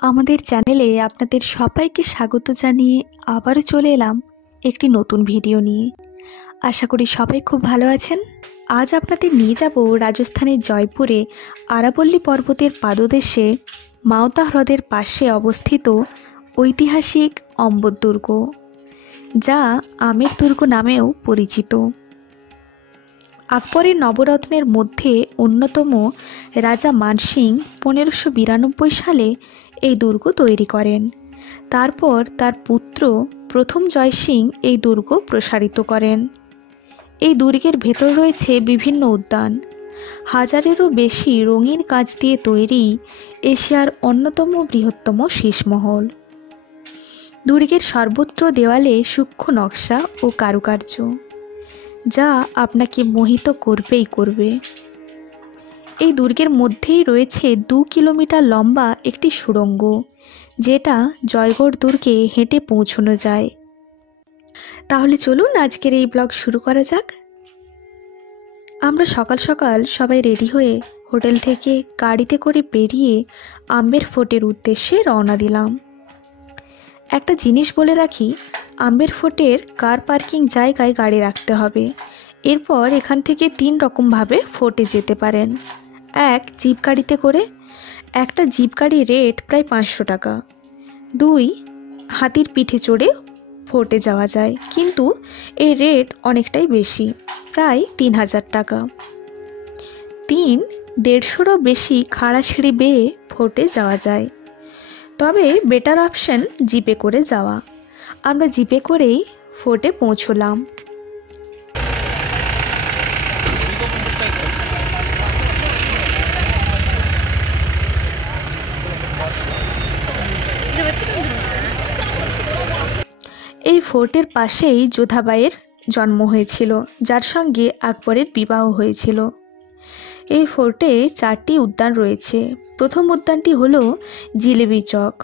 আমাদের চ্যানেলে আপনাদের সবাইকে স্বাগত জানিয়ে আবারও চলে এলাম একটি নতুন ভিডিও নিয়ে। আশা করি সবাই খুব ভালো আছেন। আজ আপনাদের নিয়ে যাব রাজস্থানের জয়পুরে আরাবল্লী পর্বতের পাদদেশে মাওতা হ্রদের পাশে অবস্থিত ঐতিহাসিক অম্বর দুর্গ, যা আমের দুর্গ নামেও পরিচিত। আকবরের নবরত্নের মধ্যে অন্যতম রাজা মানসিং 1592 সালে এই দুর্গ তৈরি করেন। তারপর তার পুত্র প্রথম জয়সিং এই দুর্গ প্রসারিত করেন। এই দুর্গের ভেতর রয়েছে বিভিন্ন উদ্যান, হাজারেরও বেশি রঙিন কাঁচ দিয়ে তৈরি এশিয়ার অন্যতম বৃহত্তম শীষমহল। দুর্গের সর্বত্র দেওয়ালে সূক্ষ্ম নকশা ও কারুকার্য, যা আপনাকে মোহিত করবেই করবে। এই দুর্গের মধ্যেই রয়েছে 2 কিলোমিটার লম্বা একটি সুড়ঙ্গ, যেটা জয়গড় দুর্গে হেঁটে পৌঁছানো যায়। তাহলে চলুন আজকের এই ব্লগ শুরু করা যাক। আমরা সকাল সকাল সবাই রেডি হয়ে হোটেল থেকে গাড়িতে করে বেরিয়ে আম্বের ফোর্টের উদ্দেশ্যে রওনা দিলাম। একটা জিনিস বলে রাখি, আম্বের ফোর্টের কার পার্কিং জায়গায় গাড়ি রাখতে হবে। এরপর এখান থেকে 3 রকমভাবে ফোর্টে যেতে পারেন। 1, জিপ গাড়িতে করে। একটা জিপ গাড়ির রেট প্রায় 500 টাকা। 2, হাতির পিঠে চড়ে ফোর্টে যাওয়া যায়, কিন্তু এই রেট অনেকটাই বেশি, প্রায় 3000 টাকা। 3, 150রও বেশি খাড়া সিঁড়ি বেয়ে ফোর্টে যাওয়া যায়, তবে বেটার অপশন জিপে করে যাওয়া। আমরা জিপে করেই ফোর্টে পৌঁছলাম। এই ফোর্টের পাশেই যোধাবাইয়ের জন্ম হয়েছিল, যার সঙ্গে আকবরের বিবাহ হয়েছিল। এই ফোর্টে 4টি উদ্যান রয়েছে। প্রথম উদ্যানটি হলো জিলেবি চক।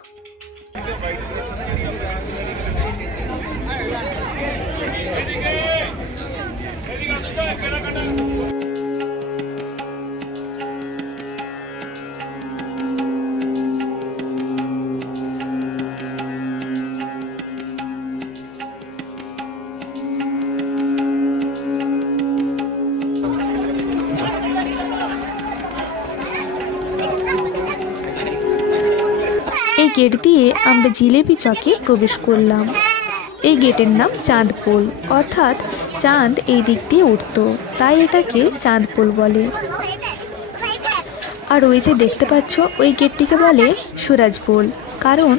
এই গেট দিয়ে আমরা জিলেবি চকে প্রবেশ করলাম। এই গেটের নাম চাঁদপোল, অর্থাৎ চাঁদ এই দিক দিয়ে উঠত, তাই এটাকে চাঁদপোল বলে। আর ওই যে দেখতে পাচ্ছ, ওই গেটটিকে বলে সুরাজপোল, কারণ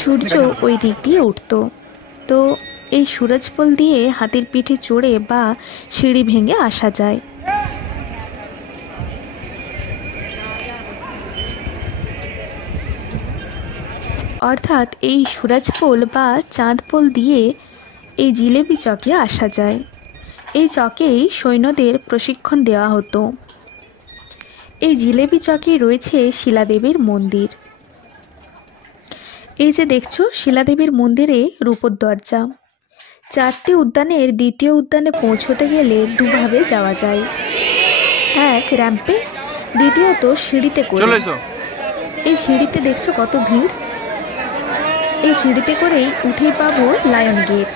সূর্য ওই দিক দিয়ে উঠত। তো এই সুরাজপোল দিয়ে হাতির পিঠে চড়ে বা সিঁড়ি ভেঙে আসা যায়। অর্থাৎ এই সুরাজপোল বা চাঁদপোল দিয়ে এই জিলেবি চকে আসা যায়। এই চকেই সৈন্যদের প্রশিক্ষণ দেওয়া হতো। এই জিলেবি চকে রয়েছে শিলাদেবীর মন্দির। এই যে দেখছো, শিলাদেবীর মন্দিরে রূপোর দরজা। 4টি উদ্যানের দ্বিতীয় উদ্যানে পৌঁছতে গেলে দুভাবে যাওয়া যায়। 1, র্যাম্পে, দ্বিতীয়ত সিঁড়িতে করে। এই সিঁড়িতে দেখছো কত ভিড়। এই সিঁড়িতে করেই উঠেই পাবো লায়ন গেট।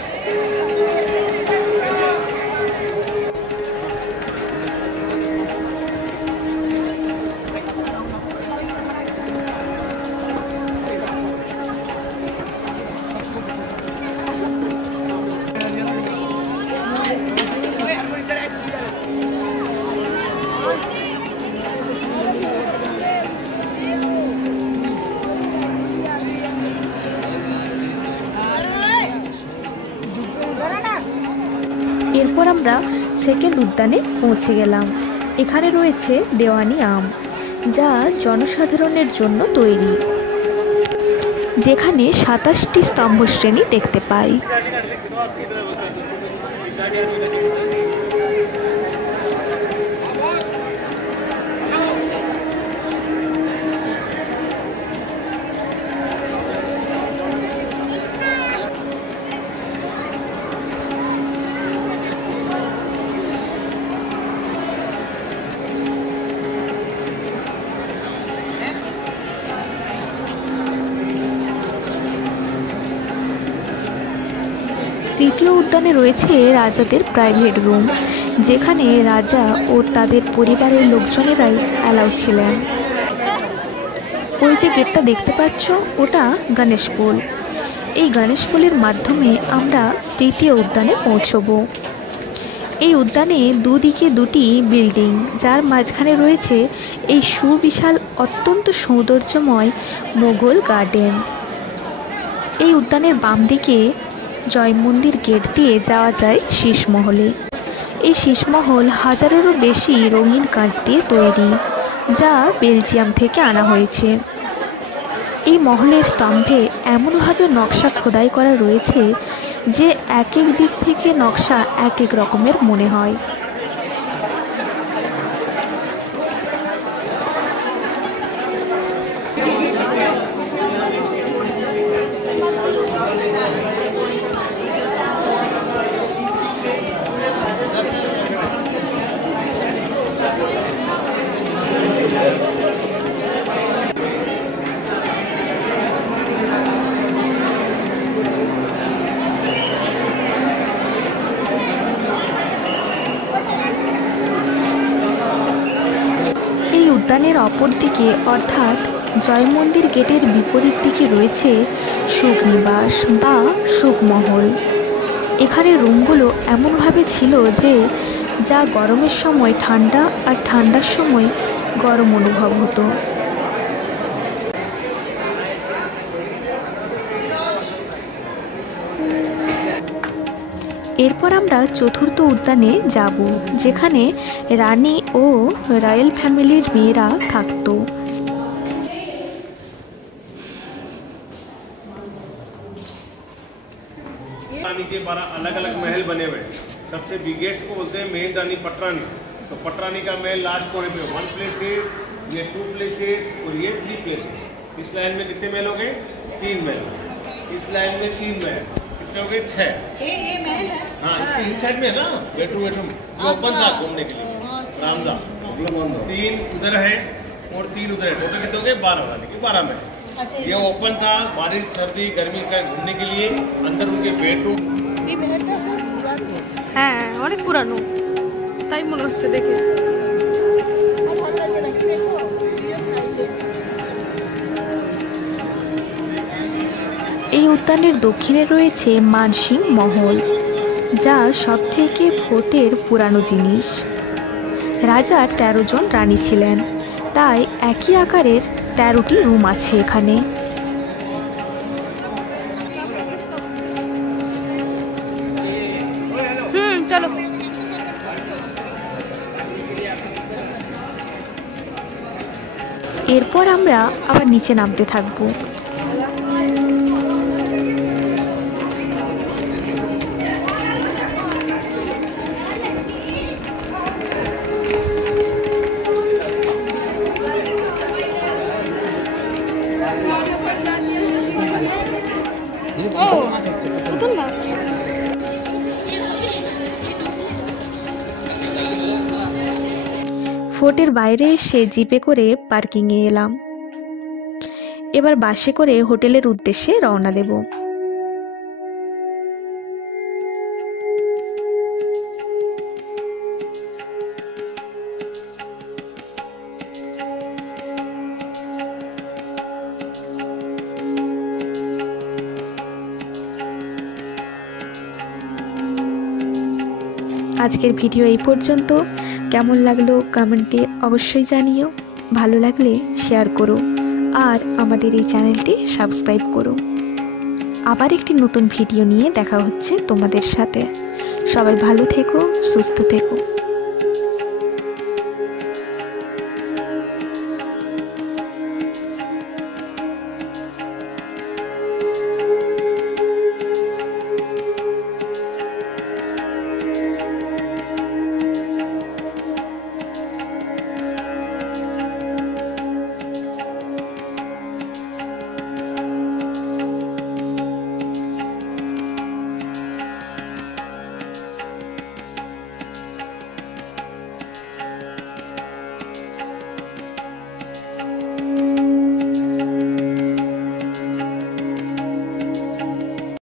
এরপর আমরা সেকেন্ড উদ্যানে পৌঁছে গেলাম। এখানে রয়েছে দেওয়ানি আম, যা জনসাধারণের জন্য তৈরি, যেখানে 27টি স্তম্ভশ্রেণী দেখতে পাই। তৃতীয় উদ্যানে রয়েছে রাজাদের প্রাইভেট রুম, যেখানে রাজা ও তাদের পরিবারের লোকজনেরাই অ্যালাউ ছিলেন। ওই যে গেটটা দেখতে পাচ্ছ, ওটা গণেশ পোল। এই গণেশ পোলের মাধ্যমে আমরা তৃতীয় উদ্যানে পৌঁছবো। এই উদ্যানে দুদিকে দুটি বিল্ডিং, যার মাঝখানে রয়েছে এই সুবিশাল অত্যন্ত সৌন্দর্যময় মোগল গার্ডেন। এই উদ্যানের বাম দিকে জয় মন্দির গেট দিয়ে যাওয়া যায় শীষমহলে। এই শীষমহল হাজারেরও বেশি রঙিন কাঁচ দিয়ে তৈরি, যা বেলজিয়াম থেকে আনা হয়েছে। এই মহলের স্তম্ভে এমনভাবে নকশা খোদাই করা রয়েছে যে এক এক দিক থেকে নকশা এক এক রকমের মনে হয়। উদ্যানের অপর দিকে অর্থাৎ জয় মন্দির গেটের বিপরীত দিকে রয়েছে সুখনিবাস বা সুখমহল। এখানে রুমগুলো এমনভাবে ছিল যে যা গরমের সময় ঠান্ডা আর ঠান্ডার সময় গরম অনুভব হতো। এরপর আমরা চতুর্থ উদ্যানে যাব, যেখানে রানী ও রয়্যাল ফ্যামিলির মেয়েরা থাকতো। रानी के 12 अलग अलग महल बने हुए। सबसे बिगेस्ट को बोलते हैं मेन रानी पटरानी। तो पटरानी का महल लास्ट कोने पे 1 प्लेसेस, ये 2 प्लेसेस और ये 3 प्लेसेस। इस लाइन में कितने महल हो गए? 3 महल। इस लाइन में 3 महल, कितने हो गए? 6। ये महल है। हाँ, इसके इनसाइड में है ना बेडरूम ओपन था घूमने के लिए रामदा। 3 उधर है और 3 उधर है, टोटल कितने हो गए? 12 रानी के 12 महल। ये ओपन था बारिश सर्दी गर्मी का घूमने के लिए। अंदर उनके बेडरूम। ये महलটা সব পুরানো। হ্যাঁ অনেক পুরানো, তাই মনে হচ্ছে দেখে। ভালো লাগে নাকি দেখো? এই উদ্যানের দক্ষিণে রয়েছে মানসিং মহল, যা সবথেকে ভোটের পুরানো জিনিস। রাজার 13 জন রানী ছিলেন, তাই একই আকারের 13টি রুম আছে এখানে। চলো। এরপর আমরা আবার নিচে নামতে থাকবো। ফোর্টের বাইরে এসে জিপে করে পার্কিংয়ে এলাম। এবার বাসে করে হোটেলের উদ্দেশ্যে রওনা দেব। আজকের ভিডিও এই পর্যন্ত। কেমন লাগলো কমেন্টে অবশ্যই জানিও। ভালো লাগলে শেয়ার করো আর আমাদের এই চ্যানেলটি সাবস্ক্রাইব করো। আবার একটি নতুন ভিডিও নিয়ে দেখা হচ্ছে তোমাদের সাথে। সবাই ভালো থেকো, সুস্থ থেকো।